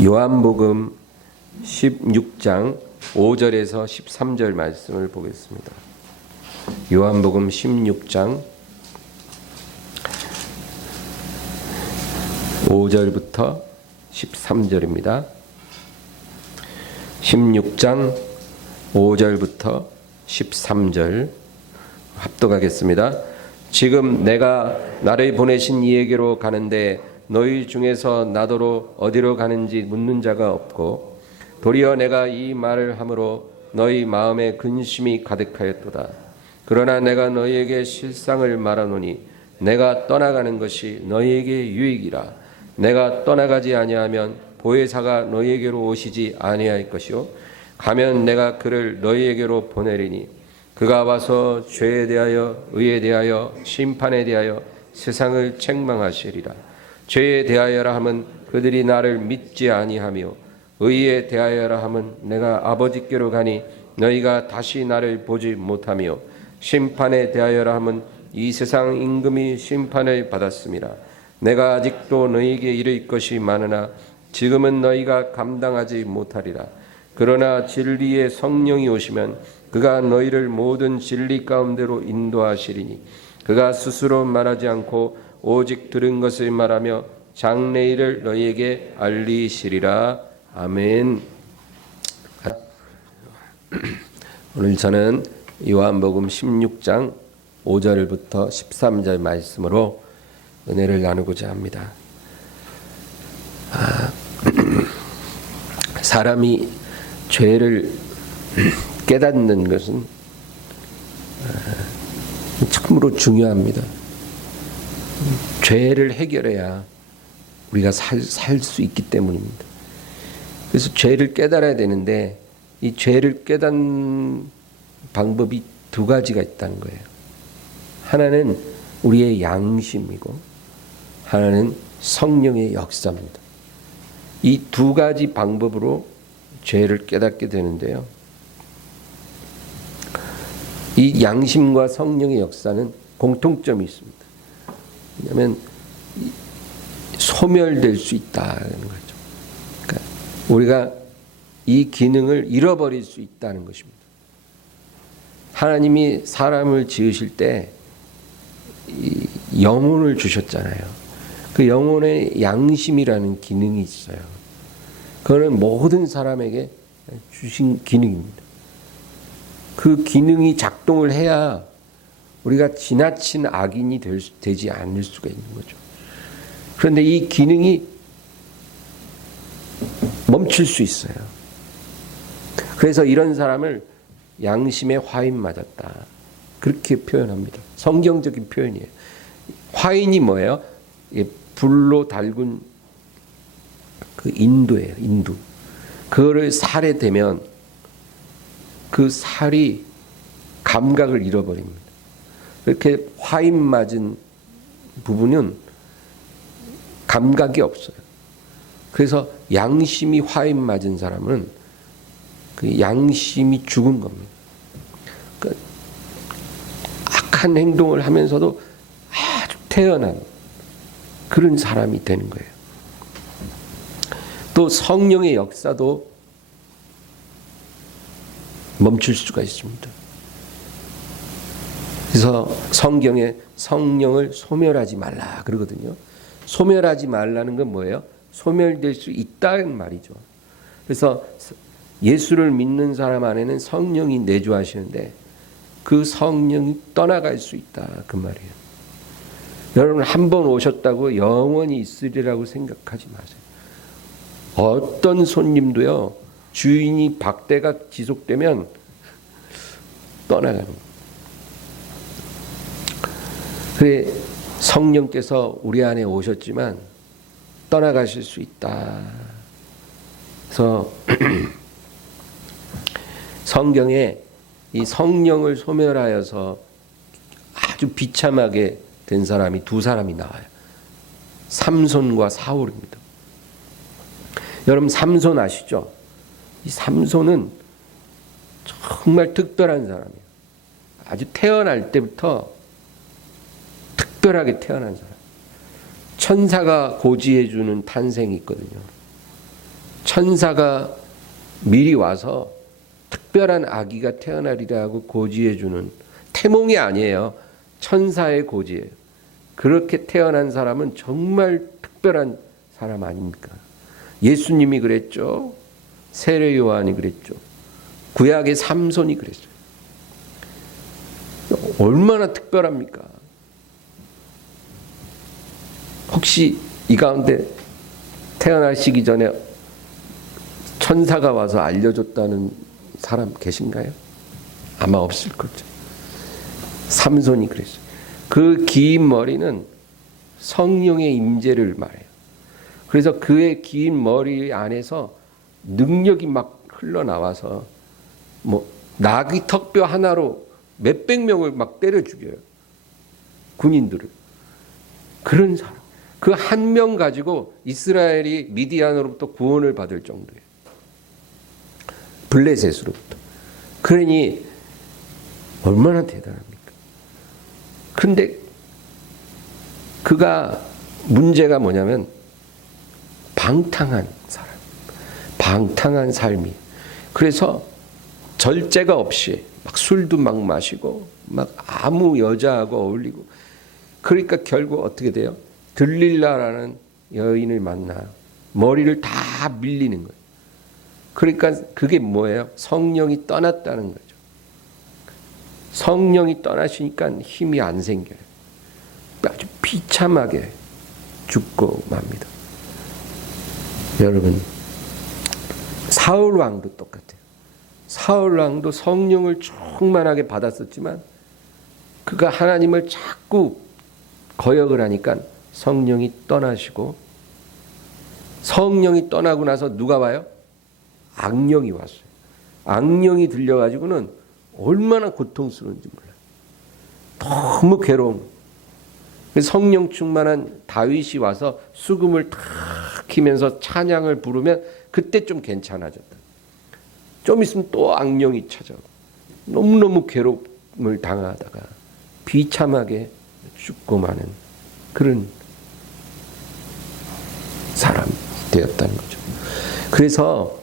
요한복음 16장 5절에서 13절 말씀을 보겠습니다. 요한복음 16장 5절부터 13절입니다. 16장 5절부터 13절 합독하겠습니다. 지금 내가 나를 보내신 이에게로 가는데 너희 중에서 나더러 어디로 가는지 묻는 자가 없고 도리어 내가 이 말을 함으로 너희 마음에 근심이 가득하였도다. 그러나 내가 너희에게 실상을 말하노니 내가 떠나가는 것이 너희에게 유익이라. 내가 떠나가지 아니하면 보혜사가 너희에게로 오시지 아니할 것이요 가면 내가 그를 너희에게로 보내리니 그가 와서 죄에 대하여 의에 대하여 심판에 대하여 세상을 책망하시리라. 죄에 대하여라 함은 그들이 나를 믿지 아니하며 의에 대하여라 함은 내가 아버지께로 가니 너희가 다시 나를 보지 못하며 심판에 대하여라 함은 이 세상 임금이 심판을 받았음이라. 내가 아직도 너희에게 이를 것이 많으나 지금은 너희가 감당하지 못하리라. 그러나 진리의 성령이 오시면 그가 너희를 모든 진리 가운데로 인도하시리니 그가 스스로 말하지 않고 오직 들은 것을 말하며 장래일을 너희에게 알리시리라. 아멘. 오늘 저는 요한복음 16장 5절부터 13절 말씀으로 은혜를 나누고자 합니다. 사람이 죄를 깨닫는 것은 참으로 중요합니다. 죄를 해결해야 우리가 살 수 있기 때문입니다. 그래서 죄를 깨달아야 되는데 이 죄를 깨닫는 방법이 두 가지가 있다는 거예요. 하나는 우리의 양심이고 하나는 성령의 역사입니다. 이 두 가지 방법으로 죄를 깨닫게 되는데요. 이 양심과 성령의 역사는 공통점이 있습니다. 왜냐하면 소멸될 수 있다는 거죠. 그러니까 우리가 이 기능을 잃어버릴 수 있다는 것입니다. 하나님이 사람을 지으실 때 영혼을 주셨잖아요. 그 영혼에 양심이라는 기능이 있어요. 그거는 모든 사람에게 주신 기능입니다. 그 기능이 작동을 해야 우리가 지나친 악인이 되지 않을 수가 있는 거죠. 그런데 이 기능이 멈출 수 있어요. 그래서 이런 사람을 양심에 화인 맞았다. 그렇게 표현합니다. 성경적인 표현이에요. 화인이 뭐예요? 불로 달군 그 인두예요. 인두. 그거를 살에 대면 그 살이 감각을 잃어버립니다. 이렇게 화인 맞은 부분은 감각이 없어요. 그래서 양심이 화인 맞은 사람은 그 양심이 죽은 겁니다. 그러니까 악한 행동을 하면서도 아주 태연한 그런 사람이 되는 거예요. 또 성령의 역사도 멈출 수가 있습니다. 그래서 성경에 성령을 소멸하지 말라 그러거든요. 소멸하지 말라는 건 뭐예요? 소멸될 수 있다는 말이죠. 그래서 예수를 믿는 사람 안에는 성령이 내주하시는데 그 성령이 떠나갈 수 있다 그 말이에요. 여러분 한 번 오셨다고 영원히 있으리라고 생각하지 마세요. 어떤 손님도요 주인이 박대가 지속되면 떠나가는 거예요. 그래 성령께서 우리 안에 오셨지만 떠나가실 수 있다. 그래서 성경에 이 성령을 소멸하여서 아주 비참하게 된 사람이 두 사람이 나와요. 삼손과 사울입니다. 여러분 삼손 아시죠? 이 삼손은 정말 특별한 사람이에요. 아주 태어날 때부터 특별하게 태어난 사람. 천사가 고지해주는 탄생이 있거든요. 천사가 미리 와서 특별한 아기가 태어나리라고 고지해주는 태몽이 아니에요. 천사의 고지예요. 그렇게 태어난 사람은 정말 특별한 사람 아닙니까? 예수님이 그랬죠. 세례 요한이 그랬죠. 구약의 삼손이 그랬어요. 얼마나 특별합니까? 혹시 이 가운데 태어나시기 전에 천사가 와서 알려줬다는 사람 계신가요? 아마 없을 거죠. 삼손이 그랬어요. 그 긴 머리는 성령의 임재를 말해요. 그래서 그의 긴 머리 안에서 능력이 막 흘러나와서 뭐 나귀 턱뼈 하나로 몇백 명을 막 때려 죽여요. 군인들을. 그런 사람. 그 한 명 가지고 이스라엘이 미디안으로부터 구원을 받을 정도예요. 블레셋으로부터. 그러니 얼마나 대단합니까? 그런데 그가 문제가 뭐냐면 방탕한 사람. 방탕한 삶이. 그래서 절제가 없이 막 술도 막 마시고 막 아무 여자하고 어울리고 그러니까 결국 어떻게 돼요? 들릴라라는 여인을 만나요. 머리를 다 밀리는 거예요. 그러니까 그게 뭐예요? 성령이 떠났다는 거죠. 성령이 떠나시니까 힘이 안 생겨요. 아주 비참하게 죽고 맙니다. 여러분, 사울 왕도 똑같아요. 사울 왕도 성령을 충만하게 받았었지만 그가 하나님을 자꾸 거역을 하니까 성령이 떠나시고 성령이 떠나고 나서 누가 와요? 악령이 왔어요. 악령이 들려가지고는 얼마나 고통스러운지 몰라요. 너무 괴로움. 성령 충만한 다윗이 와서 수금을 탁 키면서 찬양을 부르면 그때 좀 괜찮아졌다. 좀 있으면 또 악령이 찾아오고 너무너무 괴로움을 당하다가 비참하게 죽고 마는 그런 사람이 되었다는 거죠. 그래서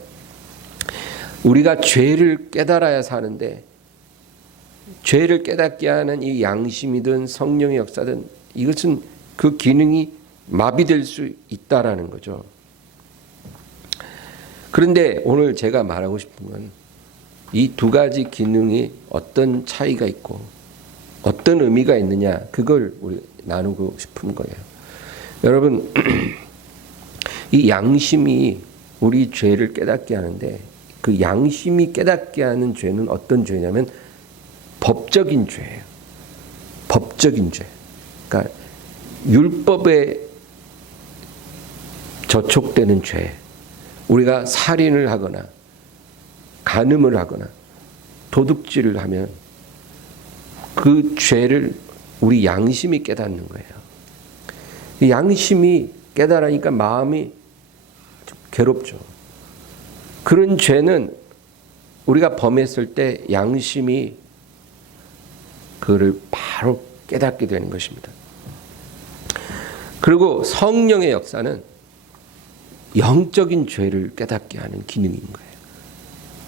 우리가 죄를 깨달아야 사는데 죄를 깨닫게 하는 이 양심이든 성령의 역사든 이것은 그 기능이 마비될 수 있다라는 거죠. 그런데 오늘 제가 말하고 싶은 건 이 두 가지 기능이 어떤 차이가 있고 어떤 의미가 있느냐 그걸 우리 나누고 싶은 거예요. 여러분 이 양심이 우리 죄를 깨닫게 하는데 그 양심이 깨닫게 하는 죄는 어떤 죄냐면 법적인 죄예요. 법적인 죄. 그러니까 율법에 저촉되는 죄. 우리가 살인을 하거나 간음을 하거나 도둑질을 하면 그 죄를 우리 양심이 깨닫는 거예요. 양심이 깨달으니까 마음이 좀 괴롭죠. 그런 죄는 우리가 범했을 때 양심이 그를 바로 깨닫게 되는 것입니다. 그리고 성령의 역사는 영적인 죄를 깨닫게 하는 기능인 거예요.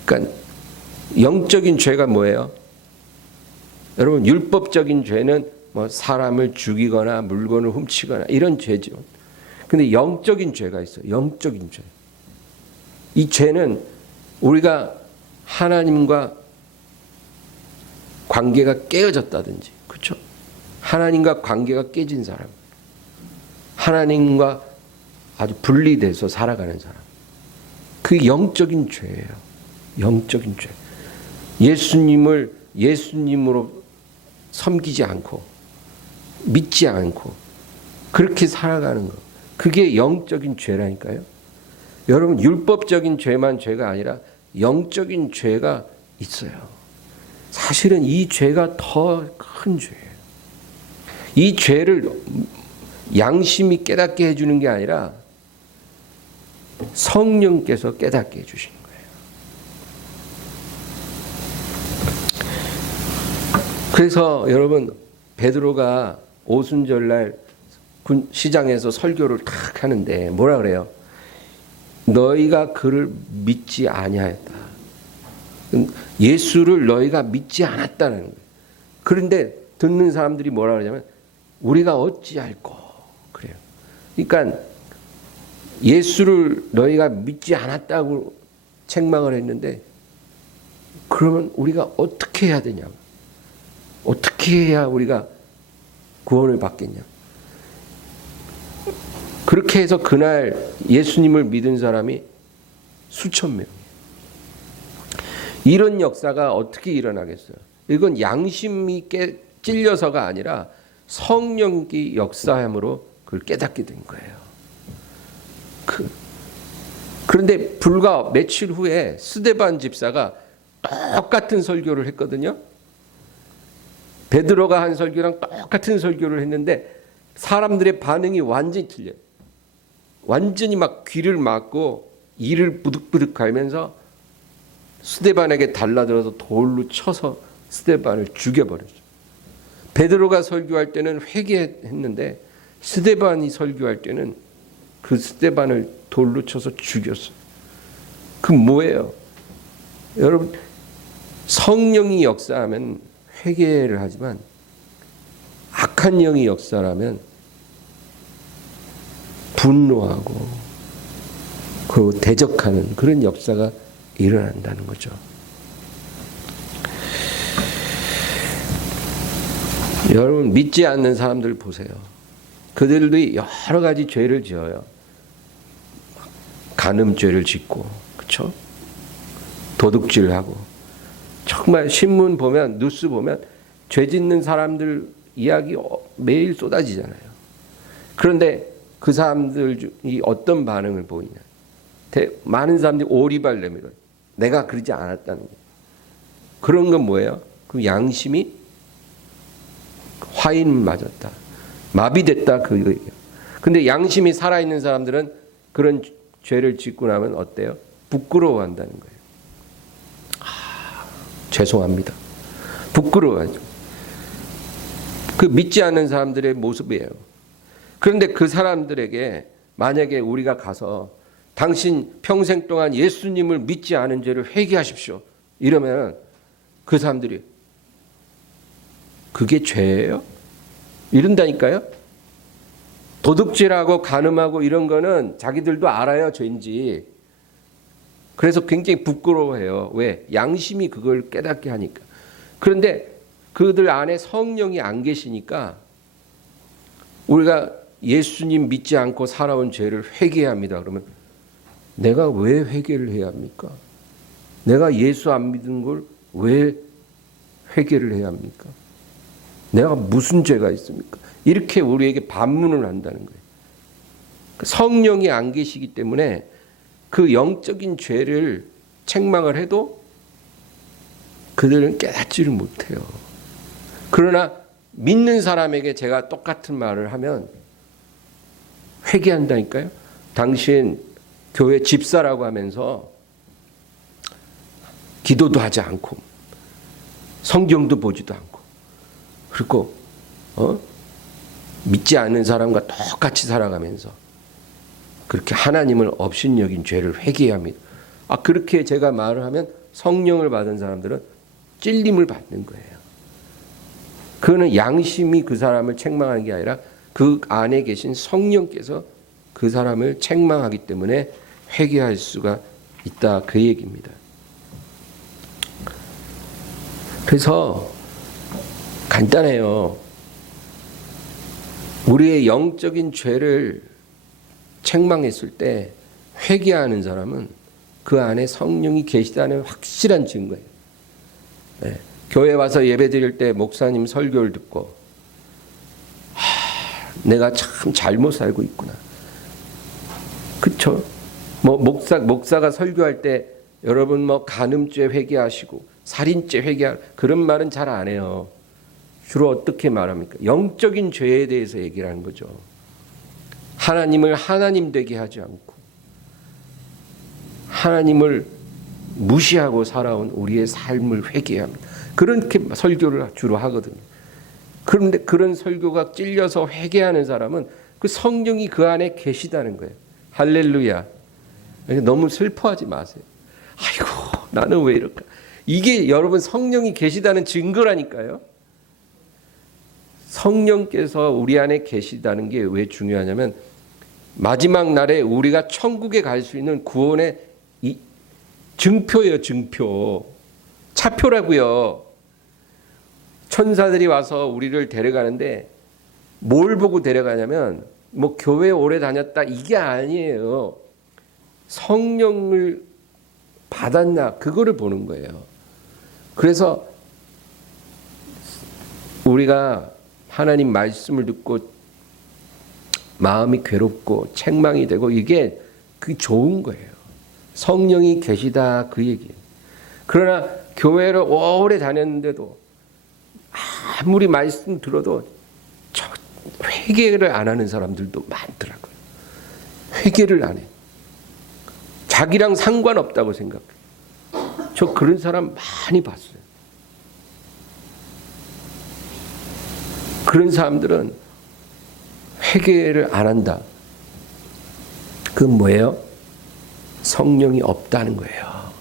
그러니까 영적인 죄가 뭐예요? 여러분 율법적인 죄는 뭐 사람을 죽이거나 물건을 훔치거나 이런 죄죠. 근데 영적인 죄가 있어요. 영적인 죄. 이 죄는 우리가 하나님과 관계가 깨어졌다든지, 그렇죠? 하나님과 관계가 깨진 사람, 하나님과 아주 분리돼서 살아가는 사람, 그 영적인 죄예요. 영적인 죄. 예수님을 예수님으로 섬기지 않고 믿지 않고 그렇게 살아가는 거, 그게 영적인 죄라니까요. 여러분 율법적인 죄만 죄가 아니라 영적인 죄가 있어요. 사실은 이 죄가 더 큰 죄예요. 이 죄를 양심이 깨닫게 해주는 게 아니라 성령께서 깨닫게 해주시는 거예요. 그래서 여러분 베드로가 오순절날 시장에서 설교를 탁 하는데 뭐라 그래요? 너희가 그를 믿지 아니하였다. 예수를 너희가 믿지 않았다는 거예요. 그런데 듣는 사람들이 뭐라 그러냐면 우리가 어찌할꼬 그래요. 그러니까 예수를 너희가 믿지 않았다고 책망을 했는데 그러면 우리가 어떻게 해야 되냐고. 어떻게 해야 우리가 구원을 받겠냐. 그렇게 해서 그날 예수님을 믿은 사람이 수천 명이에요. 이런 역사가 어떻게 일어나겠어요? 이건 양심이 찔려서가 아니라 성령이 역사함으로 그걸 깨닫게 된 거예요. 그런데 불과 며칠 후에 스데반 집사가 똑같은 설교를 했거든요. 베드로가 한 설교랑 똑같은 설교를 했는데 사람들의 반응이 완전히 틀려요. 완전히 막 귀를 막고 이를 부득부득 갈면서 스데반에게 달라들어서 돌로 쳐서 스데반을 죽여버렸죠. 베드로가 설교할 때는 회개했는데 스데반이 설교할 때는 그 스데반을 돌로 쳐서 죽였어요. 그 뭐예요? 여러분, 성령이 역사하면 회개를 하지만 악한 영이 역사하면 분노하고 그리고 대적하는 그런 역사가 일어난다는 거죠. 여러분, 믿지 않는 사람들 보세요. 그들도 여러 가지 죄를 지어요. 간음죄를 짓고, 그렇죠? 도둑질하고. 정말 신문 보면, 뉴스 보면 죄 짓는 사람들 이야기 매일 쏟아지잖아요. 그런데 그 사람들이 어떤 반응을 보이냐. 많은 사람들이 오리발 내밀어요. 내가 그러지 않았다는 거예요. 그런 건 뭐예요? 그 양심이 화인 맞았다. 마비됐다. 그거예요. 근데 양심이 살아있는 사람들은 그런 죄를 짓고 나면 어때요? 부끄러워한다는 거예요. 죄송합니다. 부끄러워하죠. 그 믿지 않는 사람들의 모습이에요. 그런데 그 사람들에게 만약에 우리가 가서 당신 평생 동안 예수님을 믿지 않은 죄를 회개하십시오. 이러면 그 사람들이 그게 죄예요? 이런다니까요. 도둑질하고 간음하고 이런 거는 자기들도 알아요, 죄인지. 그래서 굉장히 부끄러워해요. 왜? 양심이 그걸 깨닫게 하니까. 그런데 그들 안에 성령이 안 계시니까 우리가 예수님 믿지 않고 살아온 죄를 회개해야 합니다. 그러면 내가 왜 회개를 해야 합니까? 내가 예수 안 믿은 걸 왜 회개를 해야 합니까? 내가 무슨 죄가 있습니까? 이렇게 우리에게 반문을 한다는 거예요. 성령이 안 계시기 때문에 그 영적인 죄를 책망을 해도 그들은 깨닫지를 못해요. 그러나 믿는 사람에게 제가 똑같은 말을 하면 회개한다니까요. 당신 교회 집사라고 하면서 기도도 하지 않고 성경도 보지도 않고 그리고 믿지 않는 사람과 똑같이 살아가면서 그렇게 하나님을 업신여긴 죄를 회개해야 합니다. 그렇게 제가 말을 하면 성령을 받은 사람들은 찔림을 받는 거예요. 그거는 양심이 그 사람을 책망하는 게 아니라 그 안에 계신 성령께서 그 사람을 책망하기 때문에 회개할 수가 있다, 그 얘기입니다. 그래서 간단해요. 우리의 영적인 죄를 책망했을 때 회개하는 사람은 그 안에 성령이 계시다는 확실한 증거예요. 네. 교회 와서 예배 드릴 때 목사님 설교를 듣고 내가 참 잘못 살고 있구나. 그렇죠? 목사가 설교할 때 여러분 간음죄 회개하시고 살인죄 그런 말은 잘 안 해요. 주로 어떻게 말합니까? 영적인 죄에 대해서 얘기를 하는 거죠. 하나님을 하나님 되게 하지 않고 하나님을 무시하고 살아온 우리의 삶을 회개해야 합니다. 그렇게 설교를 주로 하거든요. 그런데 그런 설교가 찔려서 회개하는 사람은 그 성령이 그 안에 계시다는 거예요. 할렐루야. 너무 슬퍼하지 마세요. 아이고, 나는 왜 이럴까? 이게 여러분 성령이 계시다는 증거라니까요. 성령께서 우리 안에 계시다는 게 왜 중요하냐면 마지막 날에 우리가 천국에 갈 수 있는 구원의 증표예요. 증표. 차표라고요. 천사들이 와서 우리를 데려가는데 뭘 보고 데려가냐면 뭐 교회 오래 다녔다 이게 아니에요. 성령을 받았나 그거를 보는 거예요. 그래서 우리가 하나님 말씀을 듣고 마음이 괴롭고 책망이 되고 이게 그 좋은 거예요. 성령이 계시다 그 얘기예요. 그러나 교회를 오래 다녔는데도 아무리 말씀 들어도 회개를 안 하는 사람들도 많더라고요. 회개를 안 해. 자기랑 상관없다고 생각해. 저 그런 사람 많이 봤어요. 그런 사람들은 회개를 안 한다. 그건 뭐예요? 성령이 없다는 거예요.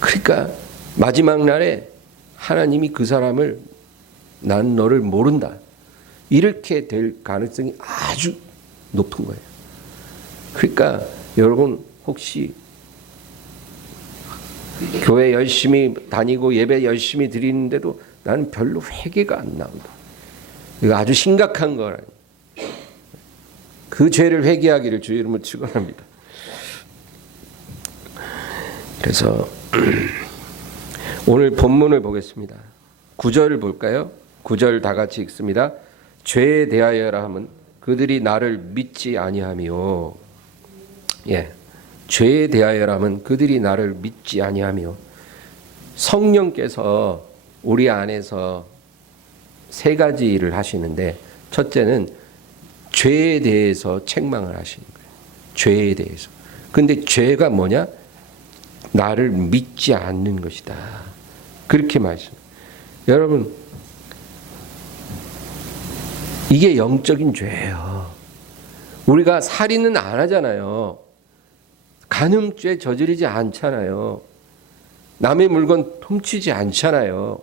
그러니까 마지막 날에 하나님이 그 사람을 난 너를 모른다. 이렇게 될 가능성이 아주 높은 거예요. 그러니까 여러분 혹시 교회 열심히 다니고 예배 열심히 드리는데도 나는 별로 회개가 안 나온다. 이거 아주 심각한 거라니. 그 죄를 회개하기를 주의 이름으로 축원합니다. 그래서 오늘 본문을 보겠습니다. 9절을 볼까요? 9절 다 같이 읽습니다. 죄에 대하여라 하면 그들이 나를 믿지 아니하며. 예. 죄에 대하여라 하면 그들이 나를 믿지 아니하며. 성령께서 우리 안에서 세 가지 일을 하시는데 첫째는 죄에 대해서 책망을 하시는 거예요. 죄에 대해서. 근데 죄가 뭐냐? 나를 믿지 않는 것이다. 그렇게 말씀해요. 여러분 이게 영적인 죄예요. 우리가 살인은 안 하잖아요. 간음죄 저지르지 않잖아요. 남의 물건 훔치지 않잖아요.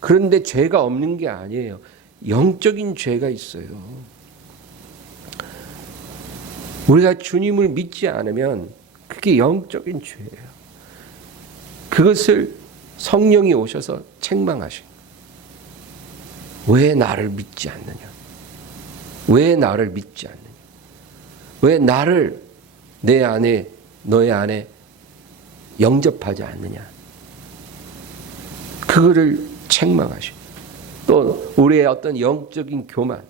그런데 죄가 없는 게 아니에요. 영적인 죄가 있어요. 우리가 주님을 믿지 않으면 그게 영적인 죄예요. 그것을 성령이 오셔서 책망하신 거예요. 왜 나를 믿지 않느냐? 왜 나를 믿지 않느냐? 왜 나를 내 안에 너의 안에 영접하지 않느냐? 그거를 책망하시고 또 우리의 어떤 영적인 교만,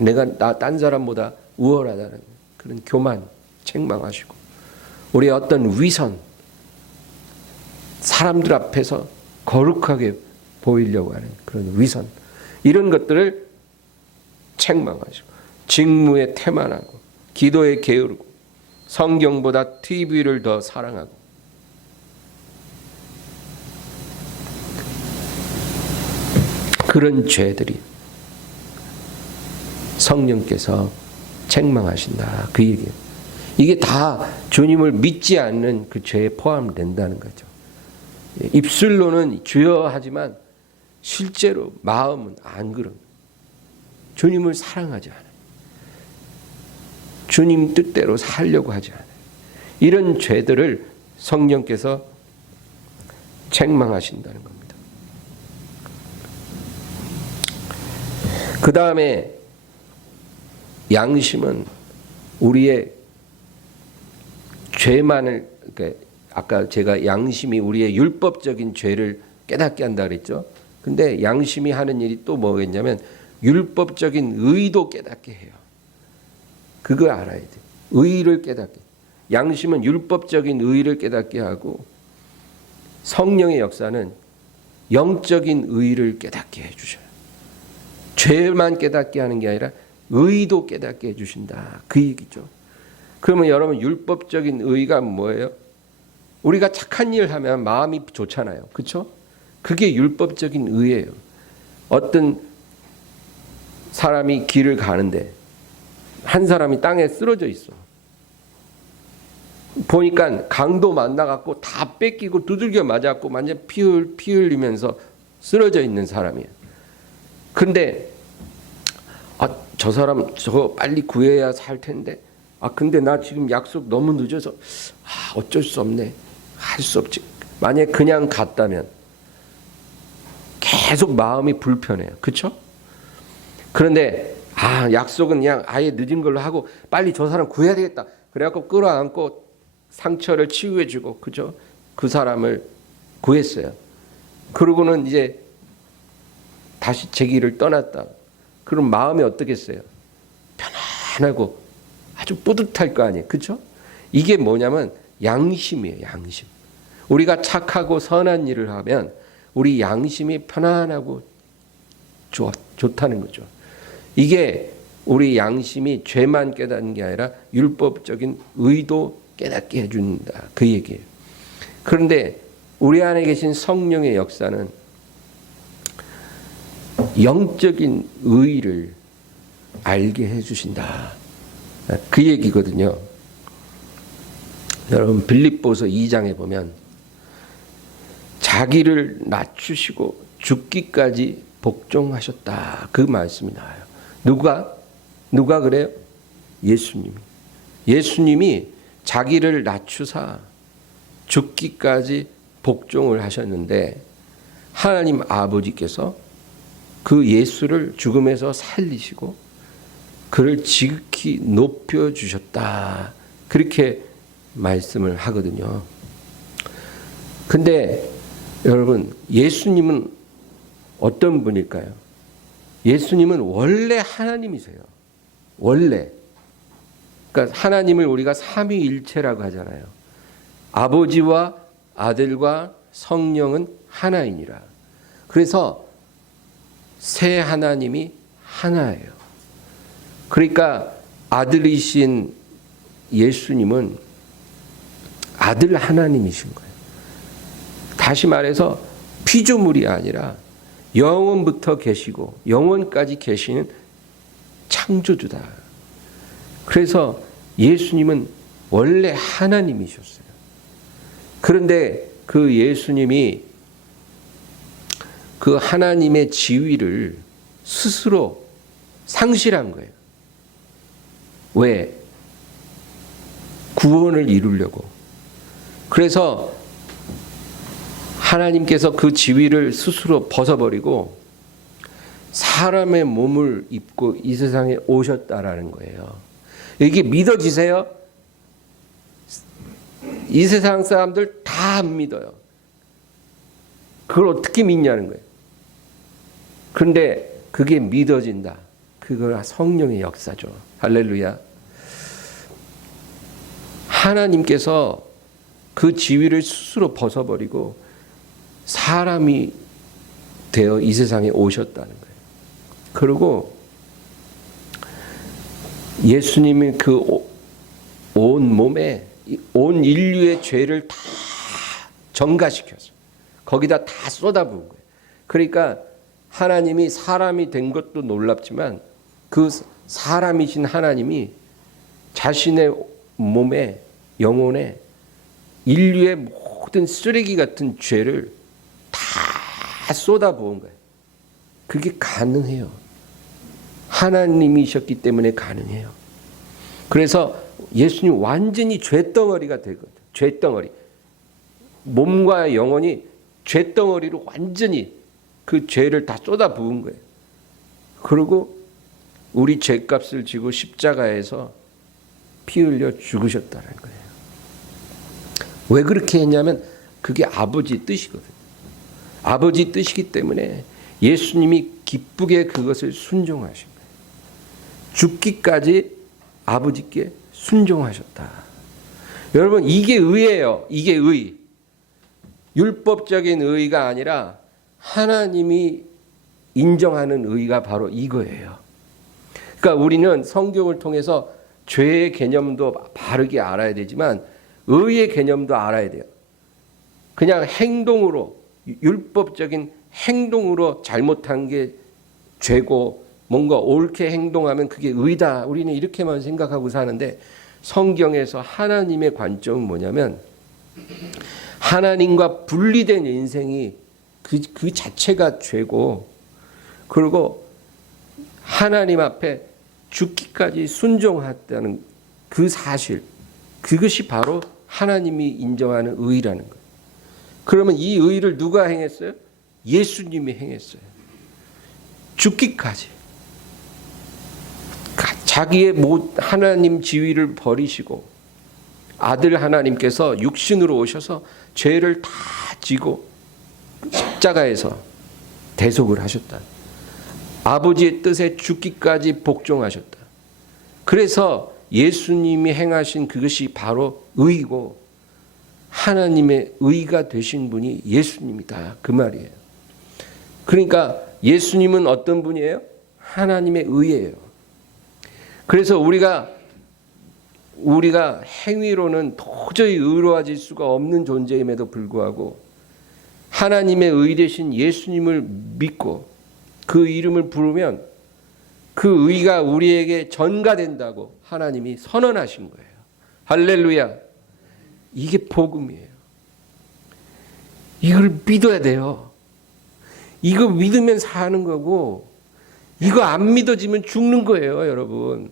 내가 딴 사람보다 우월하다는 그런 교만 책망하시고 우리의 어떤 위선, 사람들 앞에서 거룩하게 보이려고 하는 그런 위선, 이런 것들을 책망하시고 직무에 태만하고 기도에 게으르고 성경보다 TV를 더 사랑하고 그런 죄들이 성령께서 책망하신다. 그 얘기예요. 이게 다 주님을 믿지 않는 그 죄에 포함된다는 거죠. 입술로는 주여 하지만 실제로 마음은 안 그런. 주님을 사랑하지 않아요. 주님 뜻대로 살려고 하지 않아요. 이런 죄들을 성령께서 책망하신다는 겁니다. 그 다음에 양심은 우리의 죄만을, 그러니까 아까 제가 양심이 우리의 율법적인 죄를 깨닫게 한다 그랬죠. 근데 양심이 하는 일이 또 뭐겠냐면 율법적인 의도 깨닫게 해요. 그거 알아야 돼. 의를 깨닫게. 양심은 율법적인 의를 깨닫게 하고 성령의 역사는 영적인 의를 깨닫게 해주셔요. 죄만 깨닫게 하는 게 아니라 의도 깨닫게 해주신다. 그 얘기죠. 그러면 여러분 율법적인 의가 뭐예요? 우리가 착한 일 하면 마음이 좋잖아요. 그렇죠? 그게 율법적인 의예요. 어떤 사람이 길을 가는데 한 사람이 땅에 쓰러져 있어. 보니까 강도 만나갖고 다 뺏기고 두들겨 맞았고 완전 피 흘리면서 쓰러져 있는 사람이에요. 근데 저 사람 저거 빨리 구해야 살 텐데 근데 나 지금 약속 너무 늦어서 어쩔 수 없네. 할 수 없지. 만약에 그냥 갔다면 계속 마음이 불편해요. 그렇죠? 그런데 약속은 그냥 아예 늦은 걸로 하고 빨리 저 사람 구해야 되겠다. 그래갖고 끌어안고 상처를 치유해주고, 그죠? 그 사람을 구했어요. 그러고는 이제 다시 제 길을 떠났다. 그럼 마음이 어떻겠어요? 편안하고 아주 뿌듯할 거 아니에요. 그죠? 이게 뭐냐면 양심이에요. 양심. 우리가 착하고 선한 일을 하면 우리 양심이 편안하고 좋다는 거죠. 이게 우리 양심이 죄만 깨닫는 게 아니라 율법적인 의도 깨닫게 해준다. 그 얘기예요. 그런데 우리 안에 계신 성령의 역사는 영적인 의의를 알게 해주신다. 그 얘기거든요. 여러분 빌립보서 2장에 보면 자기를 낮추시고 죽기까지 복종하셨다. 그 말씀이 나와요. 누가 그래요? 예수님이. 예수님이 자기를 낮추사 죽기까지 복종을 하셨는데 하나님 아버지께서 그 예수를 죽음에서 살리시고 그를 지극히 높여주셨다. 그렇게 말씀을 하거든요. 근데 여러분 예수님은 어떤 분일까요? 예수님은 원래 하나님이세요. 원래. 그러니까 하나님을 우리가 삼위일체라고 하잖아요. 아버지와 아들과 성령은 하나이니라. 그래서 세 하나님이 하나예요. 그러니까 아들이신 예수님은 아들 하나님이신 거예요. 다시 말해서 피조물이 아니라 영원부터 계시고 영원까지 계시는 창조주다. 그래서 예수님은 원래 하나님이셨어요. 그런데 그 예수님이 그 하나님의 지위를 스스로 상실한 거예요. 왜? 구원을 이루려고. 그래서 하나님께서 그 지위를 스스로 벗어버리고 사람의 몸을 입고 이 세상에 오셨다라는 거예요. 이게 믿어지세요? 이 세상 사람들 다 안 믿어요. 그걸 어떻게 믿냐는 거예요. 그런데 그게 믿어진다. 그거 성령의 역사죠. 할렐루야. 하나님께서 그 지위를 스스로 벗어버리고 사람이 되어 이 세상에 오셨다는 거예요. 그리고 예수님이 그 온 몸에 온 인류의 죄를 다 전가시켜서 거기다 다 쏟아부은 거예요. 그러니까 하나님이 사람이 된 것도 놀랍지만 그 사람이신 하나님이 자신의 몸에 영혼에 인류의 모든 쓰레기 같은 죄를 다 쏟아부은 거예요. 그게 가능해요. 하나님이셨기 때문에 가능해요. 그래서 예수님 완전히 죄덩어리가 되거든요. 죄덩어리. 몸과 영혼이 죄덩어리로 완전히 그 죄를 다 쏟아부은 거예요. 그리고 우리 죄값을 지고 십자가에서 피 흘려 죽으셨다는 거예요. 왜 그렇게 했냐면 그게 아버지 뜻이거든요. 아버지 뜻이기 때문에 예수님이 기쁘게 그것을 순종하신 거예요. 죽기까지 아버지께 순종하셨다. 여러분 이게 의예요. 이게 의. 율법적인 의가 아니라 하나님이 인정하는 의가 바로 이거예요. 그러니까 우리는 성경을 통해서 죄의 개념도 바르게 알아야 되지만 의의 개념도 알아야 돼요. 그냥 행동으로 율법적인 행동으로 잘못한 게 죄고 뭔가 옳게 행동하면 그게 의다. 우리는 이렇게만 생각하고 사는데 성경에서 하나님의 관점은 뭐냐면 하나님과 분리된 인생이 그 자체가 죄고, 그리고 하나님 앞에 죽기까지 순종했다는 그 사실, 그것이 바로 하나님이 인정하는 의라는 거예요. 그러면 이 의를 누가 행했어요? 예수님이 행했어요. 죽기까지. 자기의 하나님 지위를 버리시고 아들 하나님께서 육신으로 오셔서 죄를 다 지고 십자가에서 대속을 하셨다. 아버지의 뜻에 죽기까지 복종하셨다. 그래서 예수님이 행하신 그것이 바로 의이고 하나님의 의가 되신 분이 예수님이다, 그 말이에요. 그러니까 예수님은 어떤 분이에요? 하나님의 의예요. 그래서 우리가 행위로는 도저히 의로워질 수가 없는 존재임에도 불구하고 하나님의 의 되신 예수님을 믿고 그 이름을 부르면 그 의가 우리에게 전가된다고 하나님이 선언하신 거예요. 할렐루야. 이게 복음이에요. 이걸 믿어야 돼요. 이거 믿으면 사는 거고, 이거 안 믿어지면 죽는 거예요, 여러분.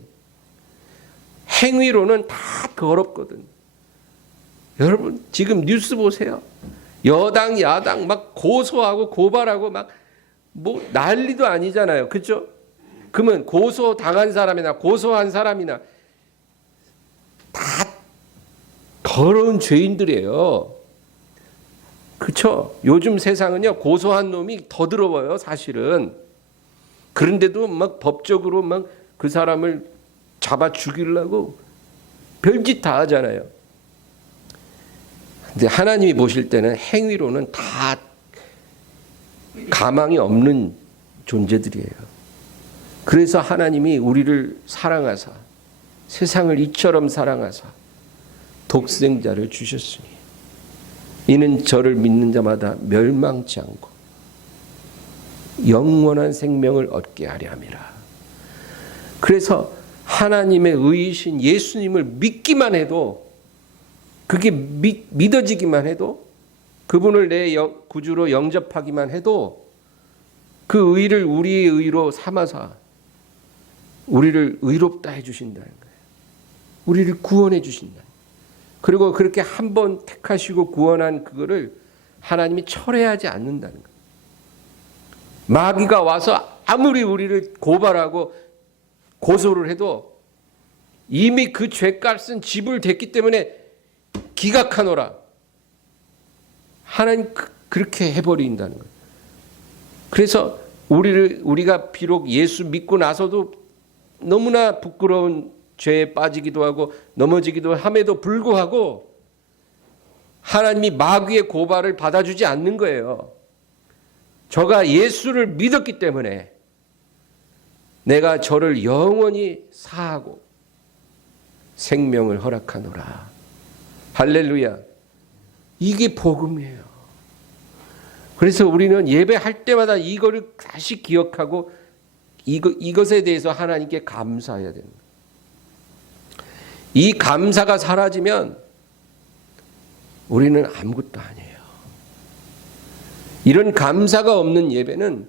행위로는 다 더럽거든. 여러분 지금 뉴스 보세요. 여당 야당 막 고소하고 고발하고 막 뭐 난리도 아니잖아요. 그렇죠? 그러면 고소 당한 사람이나 고소한 사람이나 다 더러운 죄인들이에요. 그렇죠? 요즘 세상은요, 고소한 놈이 더 더러워요, 사실은. 그런데도 막 법적으로 막 그 사람을 잡아 죽이려고 별짓 다 하잖아요. 근데 하나님이 보실 때는 행위로는 다 가망이 없는 존재들이에요. 그래서 하나님이 우리를 사랑하사 세상을 이처럼 사랑하사 독생자를 주셨으니 이는 저를 믿는 자마다 멸망치 않고 영원한 생명을 얻게 하려 함이라. 그래서 하나님의 의이신 예수님을 믿기만 해도, 그게 믿어지기만 해도, 그분을 내 구주로 영접하기만 해도 그 의를 우리의 의로 삼아서 우리를 의롭다 해주신다는 거예요. 우리를 구원해 주신다. 그리고 그렇게 한 번 택하시고 구원한 그거를 하나님이 철회하지 않는다는 거예요. 마귀가 와서 아무리 우리를 고발하고 고소를 해도 이미 그 죄값은 지불됐기 때문에 기각하노라. 하나님 그렇게 해버린다는 거예요. 그래서 우리가 비록 예수 믿고 나서도 너무나 부끄러운 죄에 빠지기도 하고 넘어지기도 함에도 불구하고 하나님이 마귀의 고발을 받아주지 않는 거예요. 저가 예수를 믿었기 때문에 내가 저를 영원히 사하고 생명을 허락하노라. 할렐루야. 이게 복음이에요. 그래서 우리는 예배할 때마다 이거를 다시 기억하고 이것에 대해서 하나님께 감사해야 됩니다. 이 감사가 사라지면 우리는 아무것도 아니에요. 이런 감사가 없는 예배는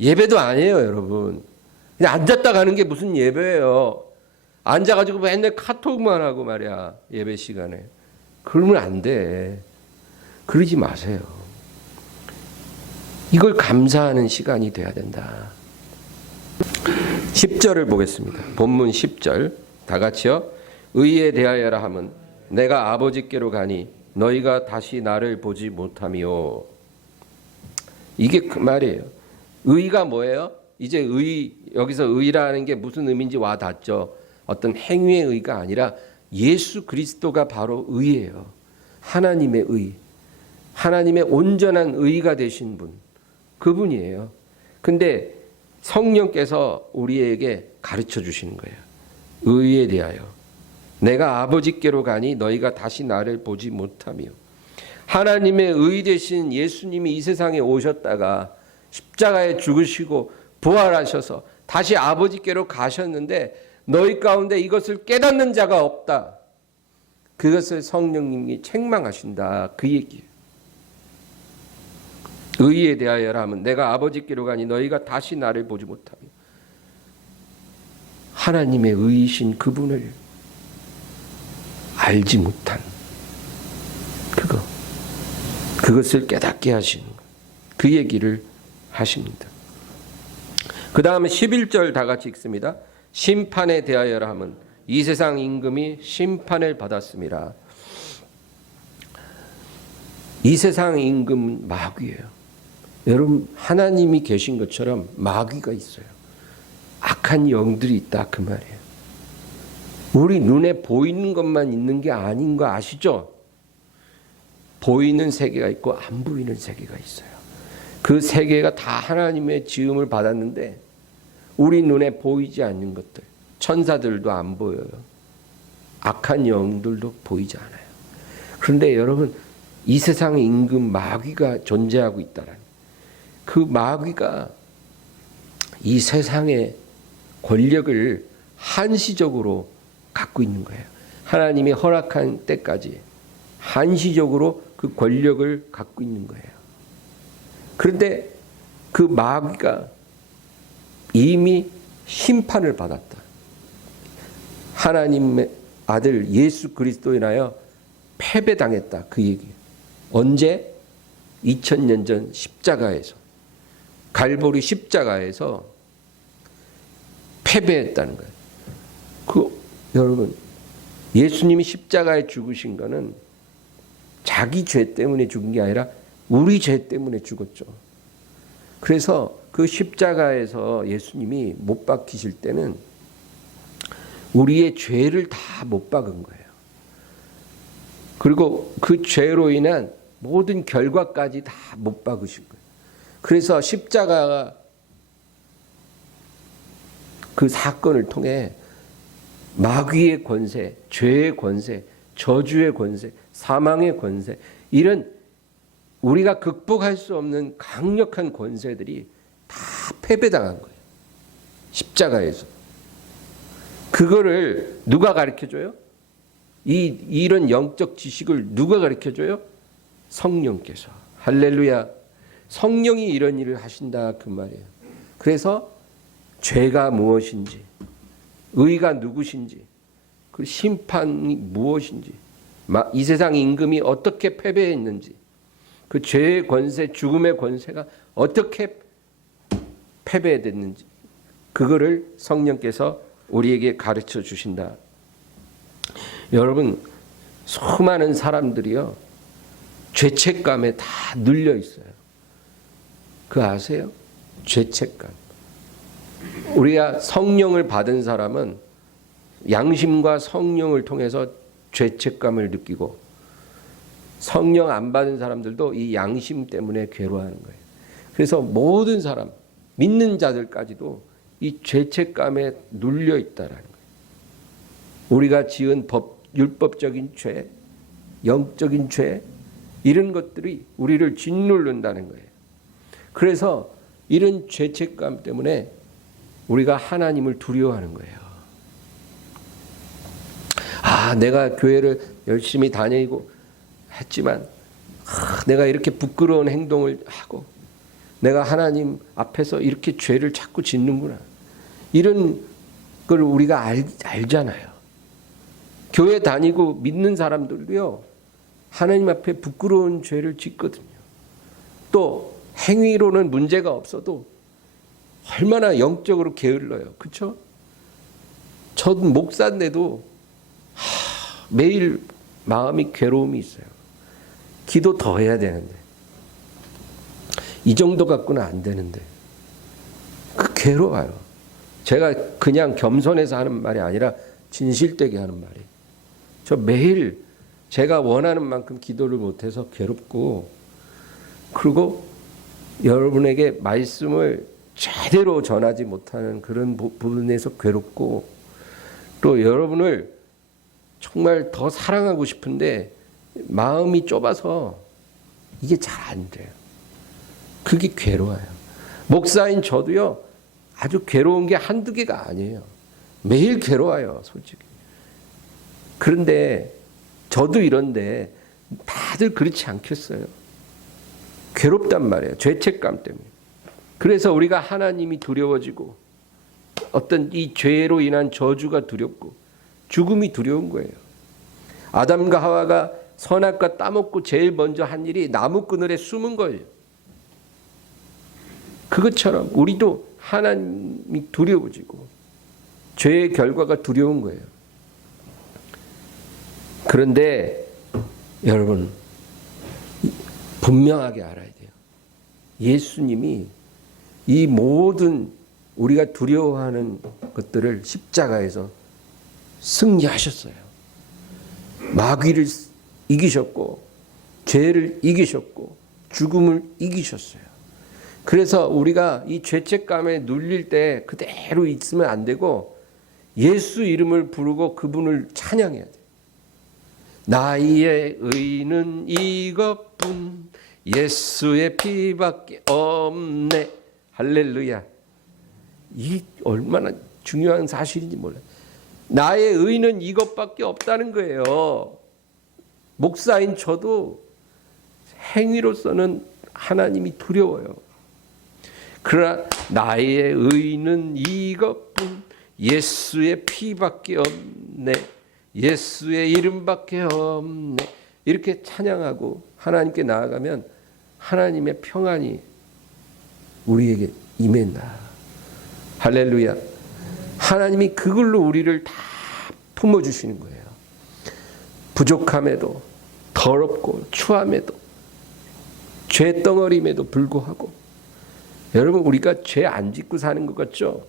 예배도 아니에요, 여러분. 그냥 앉았다 가는 게 무슨 예배예요. 앉아가지고 맨날 카톡만 하고 말이야, 예배 시간에. 그러면 안 돼. 그러지 마세요. 이걸 감사하는 시간이 돼야 된다. 10절을 보겠습니다. 본문 10절 다 같이요. 의에 대하여라 함은 내가 아버지께로 가니 너희가 다시 나를 보지 못하미요. 이게 그 말이에요. 의가 뭐예요? 이제 여기서 의라는 게 무슨 의미인지 와 닿죠. 어떤 행위의 의가 아니라 예수 그리스도가 바로 의예요. 하나님의 의. 하나님의 온전한 의가 되신 분. 그분이에요. 근데 성령께서 우리에게 가르쳐 주시는 거예요. 의에 대하여. 내가 아버지께로 가니 너희가 다시 나를 보지 못하며. 하나님의 의 되신 예수님이 이 세상에 오셨다가 십자가에 죽으시고 부활하셔서 다시 아버지께로 가셨는데 너희 가운데 이것을 깨닫는 자가 없다. 그것을 성령님이 책망하신다. 그 얘기예요. 의에 대하여라 하면 내가 아버지께로 가니 너희가 다시 나를 보지 못하며 하나님의 의이신 그분을 알지 못한 그것을 깨닫게 하시는 그 얘기를 하십니다. 그 다음에 11절 다 같이 읽습니다. 심판에 대하여라 하면 이 세상 임금이 심판을 받았습니다. 이 세상 임금은 마귀예요. 여러분 하나님이 계신 것처럼 마귀가 있어요. 악한 영들이 있다 그 말이에요. 우리 눈에 보이는 것만 있는 게 아닌 거 아시죠? 보이는 세계가 있고 안 보이는 세계가 있어요. 그 세계가 다 하나님의 지음을 받았는데 우리 눈에 보이지 않는 것들, 천사들도 안 보여요. 악한 영들도 보이지 않아요. 그런데 여러분 이 세상 임금 마귀가 존재하고 있다라는 그 마귀가 이 세상의 권력을 한시적으로 갖고 있는 거예요. 하나님이 허락한 때까지 한시적으로 그 권력을 갖고 있는 거예요. 그런데 그 마귀가 이미 심판을 받았다. 하나님의 아들 예수 그리스도에 인하여 패배당했다. 그 얘기예요. 언제? 2000년 전 십자가에서 갈보리 십자가에서 패배했다는 거예요. 여러분 예수님이 십자가에 죽으신 거는 자기 죄 때문에 죽은 게 아니라 우리 죄 때문에 죽었죠. 그래서 그 십자가에서 예수님이 못 박히실 때는 우리의 죄를 다 못 박은 거예요. 그리고 그 죄로 인한 모든 결과까지 다 못 박으신 거예요. 그래서 십자가가 그 사건을 통해 마귀의 권세, 죄의 권세, 저주의 권세, 사망의 권세, 이런 우리가 극복할 수 없는 강력한 권세들이 다 패배당한 거예요. 십자가에서. 그거를 누가 가르쳐줘요? 이런 영적 지식을 누가 가르쳐줘요? 성령께서. 할렐루야. 성령이 이런 일을 하신다 그 말이에요. 그래서 죄가 무엇인지, 의가 누구신지, 그 심판이 무엇인지, 이 세상 임금이 어떻게 패배했는지, 그 죄의 권세, 죽음의 권세가 어떻게 패배됐는지, 그거를 성령께서 우리에게 가르쳐 주신다. 여러분, 수많은 사람들이요, 죄책감에 다 눌려 있어요. 그거 아세요? 죄책감. 우리가 성령을 받은 사람은 양심과 성령을 통해서 죄책감을 느끼고, 성령 안 받은 사람들도 이 양심 때문에 괴로워하는 거예요. 그래서 모든 사람, 믿는 자들까지도 이 죄책감에 눌려 있다라는 거예요. 우리가 지은 율법적인 죄, 영적인 죄, 이런 것들이 우리를 짓누른다는 거예요. 그래서 이런 죄책감 때문에 우리가 하나님을 두려워하는 거예요. 내가 교회를 열심히 다니고 했지만 내가 이렇게 부끄러운 행동을 하고 내가 하나님 앞에서 이렇게 죄를 자꾸 짓는구나. 이런 걸 우리가 알잖아요. 교회 다니고 믿는 사람들도요, 하나님 앞에 부끄러운 죄를 짓거든요. 또 행위로는 문제가 없어도 얼마나 영적으로 게을러요. 그렇죠? 전 목사인데도 매일 마음이 괴로움이 있어요. 기도 더 해야 되는데 이 정도 갖고는 안 되는데 괴로워요. 제가 그냥 겸손해서 하는 말이 아니라 진실되게 하는 말이에요. 저 매일 제가 원하는 만큼 기도를 못해서 괴롭고, 그리고 여러분에게 말씀을 제대로 전하지 못하는 그런 부분에서 괴롭고, 또 여러분을 정말 더 사랑하고 싶은데 마음이 좁아서 이게 잘 안 돼요. 그게 괴로워요. 목사인 저도요, 아주 괴로운 게 한두 개가 아니에요. 매일 괴로워요, 솔직히. 그런데 저도 이런데 다들 그렇지 않겠어요? 괴롭단 말이에요. 죄책감 때문에. 그래서 우리가 하나님이 두려워지고 어떤 이 죄로 인한 저주가 두렵고 죽음이 두려운 거예요. 아담과 하와가 선악과 따먹고 제일 먼저 한 일이 나무 그늘에 숨은 거예요. 그것처럼 우리도 하나님이 두려워지고 죄의 결과가 두려운 거예요. 그런데 여러분 분명하게 알아야 돼요. 예수님이 이 모든 우리가 두려워하는 것들을 십자가에서 승리하셨어요. 마귀를 이기셨고 죄를 이기셨고 죽음을 이기셨어요. 그래서 우리가 이 죄책감에 눌릴 때 그대로 있으면 안 되고 예수 이름을 부르고 그분을 찬양해야 돼요. 나의 의는 이것뿐 예수의 피밖에 없네. 할렐루야. 이 얼마나 중요한 사실인지 몰라요. 나의 의는 이것밖에 없다는 거예요. 목사인 저도 행위로서는 하나님이 두려워요. 그러나 나의 의는 이것뿐 예수의 피밖에 없네. 예수의 이름밖에 없네. 이렇게 찬양하고 하나님께 나아가면 하나님의 평안이 우리에게 임한다. 할렐루야. 하나님이 그걸로 우리를 다 품어주시는 거예요. 부족함에도 더럽고 추함에도 죄덩어림에도 불구하고 여러분 우리가 죄 안 짓고 사는 것 같죠?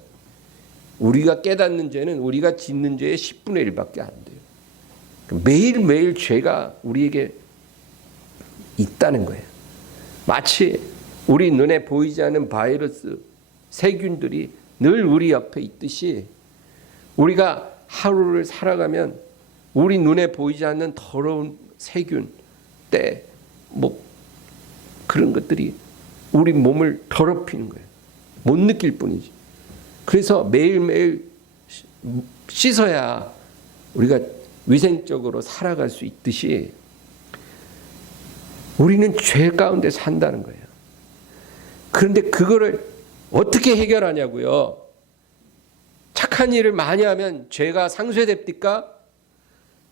우리가 깨닫는 죄는 우리가 짓는 죄의 10분의 1밖에 안 돼요. 매일매일 죄가 우리에게 있다는 거예요. 마치 우리 눈에 보이지 않는 바이러스, 세균들이 늘 우리 옆에 있듯이 우리가 하루를 살아가면 우리 눈에 보이지 않는 더러운 세균, 때, 그런 것들이 우리 몸을 더럽히는 거예요. 못 느낄 뿐이지. 그래서 매일매일 씻어야 우리가 위생적으로 살아갈 수 있듯이 우리는 죄 가운데 산다는 거예요. 그런데 그거를 어떻게 해결하냐고요? 착한 일을 많이 하면 죄가 상쇄됩니까?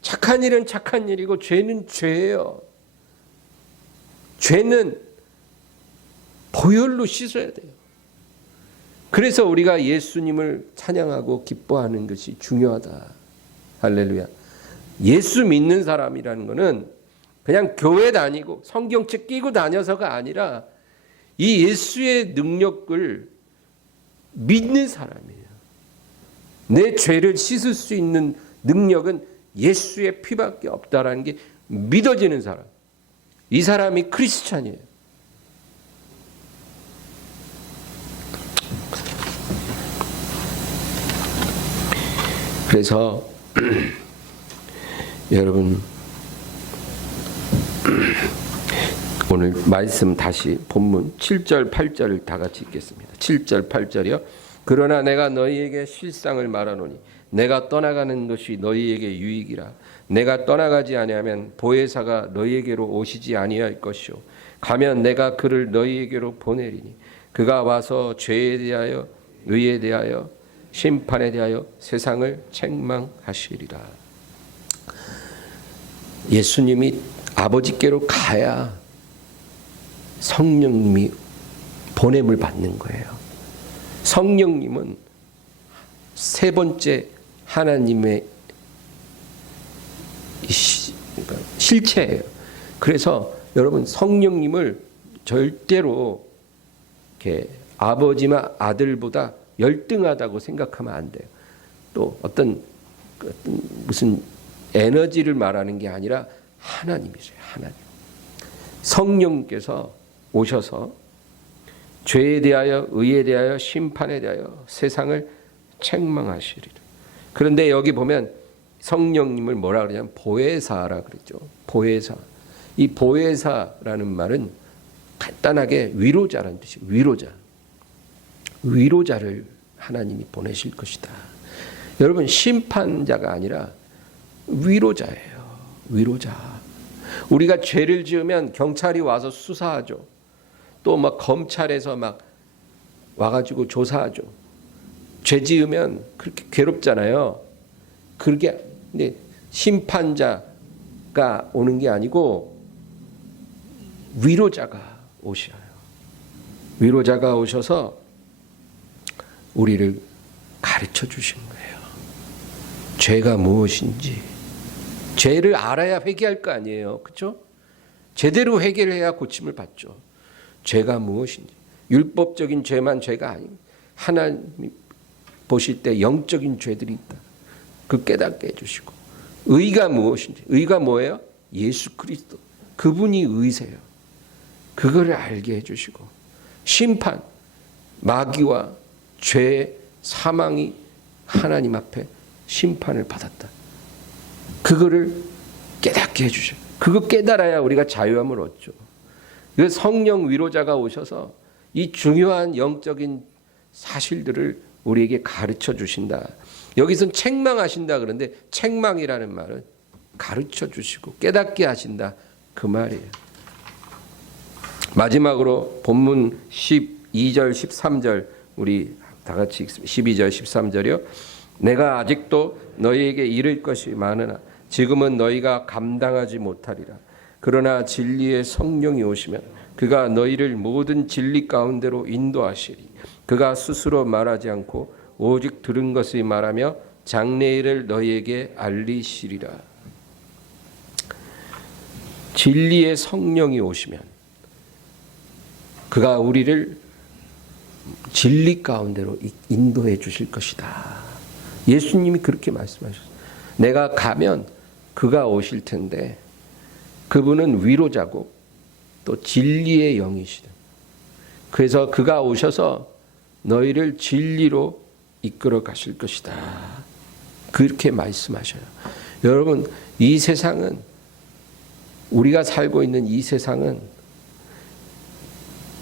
착한 일은 착한 일이고 죄는 죄예요. 죄는 보혈로 씻어야 돼요. 그래서 우리가 예수님을 찬양하고 기뻐하는 것이 중요하다. 할렐루야. 예수 믿는 사람이라는 것은 그냥 교회 다니고 성경책 끼고 다녀서가 아니라 이 예수의 능력을 믿는 사람이에요. 내 죄를 씻을 수 있는 능력은 예수의 피밖에 없다라는 게 믿어지는 사람. 이 사람이 크리스찬이에요. 그래서 여러분 오늘 말씀 다시 본문 7절 8절을 다 같이 읽겠습니다. 7절 8절이요. 그러나 내가 너희에게 실상을 말하노니 내가 떠나가는 것이 너희에게 유익이라. 내가 떠나가지 아니하면 보혜사가 너희에게로 오시지 아니할 것이요 가면 내가 그를 너희에게로 보내리니 그가 와서 죄에 대하여 의에 대하여 심판에 대하여 세상을 책망하시리라. 예수님이 아버지께로 가야 성령님이 보냄을 받는 거예요. 성령님은 세 번째 하나님의 실체예요. 그래서 여러분 성령님을 절대로 이렇게 아버지나 아들보다 열등하다고 생각하면 안 돼요. 또 어떤 무슨 에너지를 말하는 게 아니라 하나님이세요. 하나님. 성령께서 오셔서 죄에 대하여 의에 대하여 심판에 대하여 세상을 책망하시리라. 그런데 여기 보면 성령님을 뭐라 그러냐면 보혜사라 그랬죠. 보혜사. 이 보혜사라는 말은 간단하게 위로자라는 뜻이에요. 위로자. 위로자를 하나님이 보내실 것이다. 여러분, 심판자가 아니라 위로자예요. 위로자. 우리가 죄를 지으면 경찰이 와서 수사하죠. 또 막 검찰에서 막 와가지고 조사하죠. 죄 지으면 그렇게 괴롭잖아요. 그렇게, 근데 심판자가 오는 게 아니고 위로자가 오셔요. 위로자가 오셔서 우리를 가르쳐 주신 거예요. 죄가 무엇인지. 죄를 알아야 회개할 거 아니에요. 그렇죠? 제대로 회개를 해야 고침을 받죠. 죄가 무엇인지. 율법적인 죄만 죄가 아닙니다. 하나님 보실 때 영적인 죄들이 있다. 그 깨닫게 해주시고. 의가 무엇인지. 의가 뭐예요? 예수 그리스도. 그분이 의세요. 그거를 알게 해주시고. 심판, 마귀와 죄, 사망이 하나님 앞에 심판을 받았다. 그거를 깨닫게 해주셔요. 그거 깨달아야 우리가 자유함을 얻죠. 그 성령 위로자가 오셔서 이 중요한 영적인 사실들을 우리에게 가르쳐 주신다. 여기서는 책망하신다 그러는데 책망이라는 말은 가르쳐 주시고 깨닫게 하신다. 그 말이에요. 마지막으로 본문 12절 13절 우리 다 같이 읽습니다. 12절 13절이요. 내가 아직도 너희에게 이를 것이 많으나 지금은 너희가 감당하지 못하리라. 그러나 진리의 성령이 오시면 그가 너희를 모든 진리 가운데로 인도하시리. 그가 스스로 말하지 않고 오직 들은 것을 말하며 장래일을 너희에게 알리시리라. 진리의 성령이 오시면 그가 우리를 진리 가운데로 인도해 주실 것이다. 예수님이 그렇게 말씀하셨어요. 내가 가면 그가 오실 텐데 그분은 위로자고 또 진리의 영이시다. 그래서 그가 오셔서 너희를 진리로 이끌어 가실 것이다. 그렇게 말씀하셔요. 여러분, 이 세상은 우리가 살고 있는 이 세상은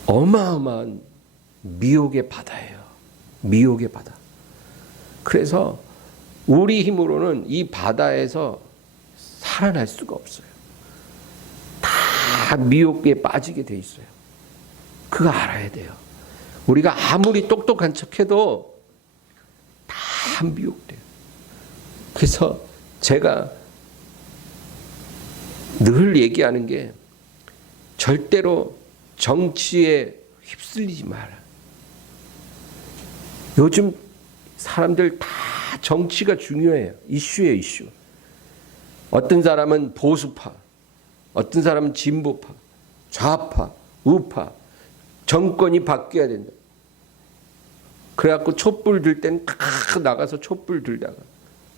어마어마한 미혹의 바다예요. 미혹의 바다. 그래서 우리 힘으로는 이 바다에서 살아날 수가 없어요. 다 미혹에 빠지게 돼 있어요. 그거 알아야 돼요. 우리가 아무리 똑똑한 척해도 다 미혹돼요. 그래서 제가 늘 얘기하는 게 절대로 정치에 휩쓸리지 마라. 요즘 사람들 다 정치가 중요해요. 이슈예요, 이슈. 어떤 사람은 보수파, 어떤 사람은 진보파, 좌파, 우파, 정권이 바뀌어야 된다. 그래갖고 촛불 들 때는 다 나가서 촛불 들다가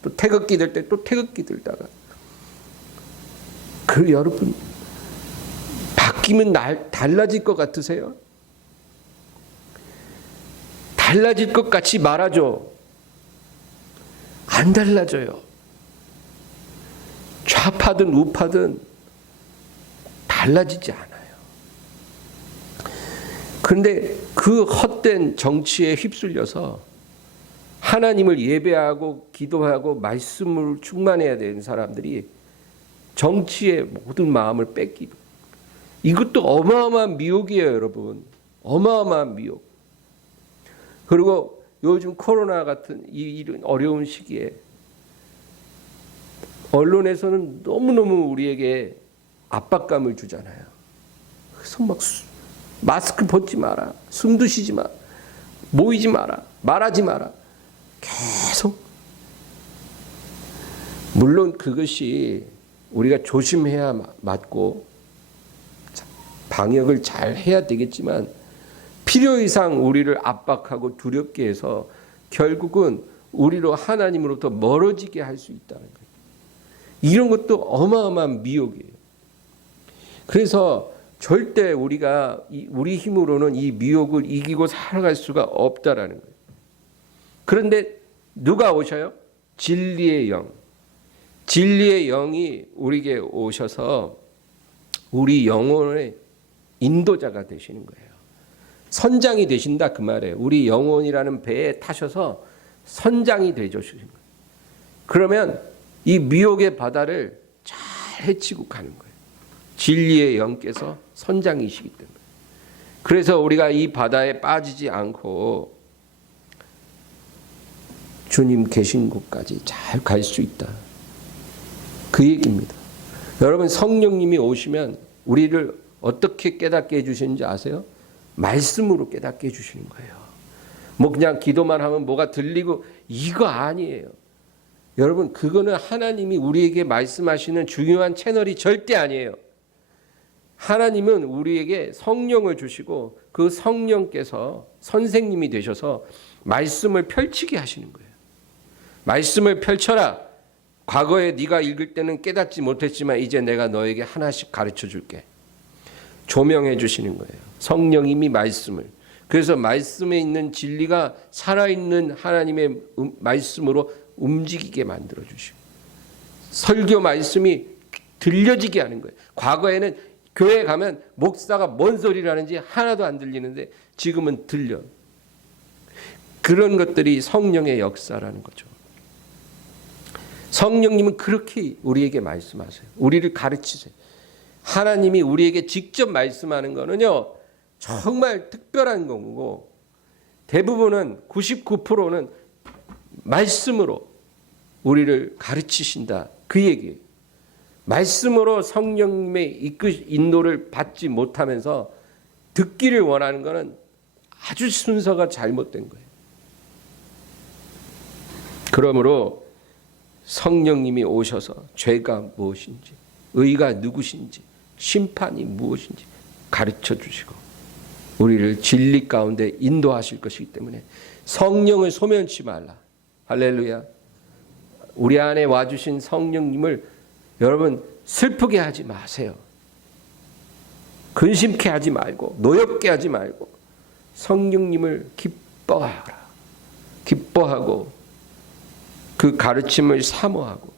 또 태극기 들 때 또 태극기 들다가. 그 여러분 바뀌면 달라질 것 같으세요? 달라질 것 같이 말하죠. 안 달라져요. 좌파든 우파든 달라지지 않아요. 그런데 그 헛된 정치에 휩쓸려서 하나님을 예배하고 기도하고 말씀을 충만해야 되는 사람들이 정치의 모든 마음을 뺏기고, 이것도 어마어마한 미혹이에요, 여러분. 어마어마한 미혹. 그리고 요즘 코로나 같은 이런 어려운 시기에 언론에서는 너무너무 우리에게 압박감을 주잖아요. 그래서 막 마스크 벗지 마라, 숨도 쉬지 마, 모이지 마라, 말하지 마라. 계속. 물론 그것이 우리가 조심해야 맞고 방역을 잘 해야 되겠지만 필요 이상 우리를 압박하고 두렵게 해서 결국은 우리로 하나님으로부터 멀어지게 할 수 있다는 거예요. 이런 것도 어마어마한 미혹이에요. 그래서 절대 우리가 우리 힘으로는 이 미혹을 이기고 살아갈 수가 없다라는 거예요. 그런데 누가 오셔요? 진리의 영. 진리의 영이 우리에게 오셔서 우리 영혼의 인도자가 되시는 거예요. 선장이 되신다 그 말이에요. 우리 영혼이라는 배에 타셔서 선장이 되주시는 거예요. 그러면 이 미혹의 바다를 잘 헤치고 가는 거예요. 진리의 영께서 선장이시기 때문에. 그래서 우리가 이 바다에 빠지지 않고 주님 계신 곳까지 잘 갈 수 있다. 그 얘기입니다. 여러분, 성령님이 오시면 우리를 어떻게 깨닫게 해주시는지 아세요? 말씀으로 깨닫게 해주시는 거예요. 뭐 그냥 기도만 하면 뭐가 들리고 이거 아니에요. 여러분, 그거는 하나님이 우리에게 말씀하시는 중요한 채널이 절대 아니에요. 하나님은 우리에게 성령을 주시고 그 성령께서 선생님이 되셔서 말씀을 펼치게 하시는 거예요. 말씀을 펼쳐라. 과거에 네가 읽을 때는 깨닫지 못했지만 이제 내가 너에게 하나씩 가르쳐 줄게. 조명해 주시는 거예요. 성령님이 말씀을. 그래서 말씀에 있는 진리가 살아있는 하나님의 말씀으로 움직이게 만들어 주시고 설교 말씀이 들려지게 하는 거예요. 과거에는 교회에 가면 목사가 뭔 소리를 하는지 하나도 안 들리는데 지금은 들려. 그런 것들이 성령의 역사라는 거죠. 성령님은 그렇게 우리에게 말씀하세요. 우리를 가르치세요. 하나님이 우리에게 직접 말씀하는 거는요, 정말 특별한 거고 대부분은 99%는 말씀으로 우리를 가르치신다. 그 얘기예요. 말씀으로 성령님의 인도를 받지 못하면서 듣기를 원하는 것은 아주 순서가 잘못된 거예요. 그러므로 성령님이 오셔서 죄가 무엇인지, 의가 누구신지, 심판이 무엇인지 가르쳐 주시고 우리를 진리 가운데 인도하실 것이기 때문에 성령을 소멸치 말라. 할렐루야. 우리 안에 와주신 성령님을 여러분 슬프게 하지 마세요. 근심케 하지 말고 노엽게 하지 말고 성령님을 기뻐하라. 기뻐하고 그 가르침을 사모하고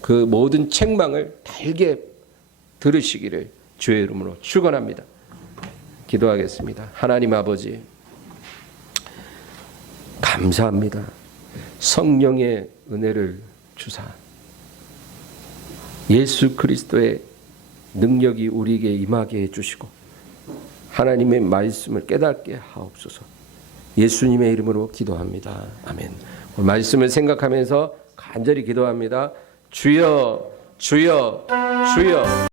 그 모든 책망을 달게 들으시기를 주의 이름으로 축원합니다. 기도하겠습니다. 하나님 아버지, 감사합니다. 성령의 은혜를 주사 예수 그리스도의 능력이 우리에게 임하게 해주시고 하나님의 말씀을 깨닫게 하옵소서. 예수님의 이름으로 기도합니다. 아멘. 오늘 말씀을 생각하면서 간절히 기도합니다. 주여, 주여, 주여.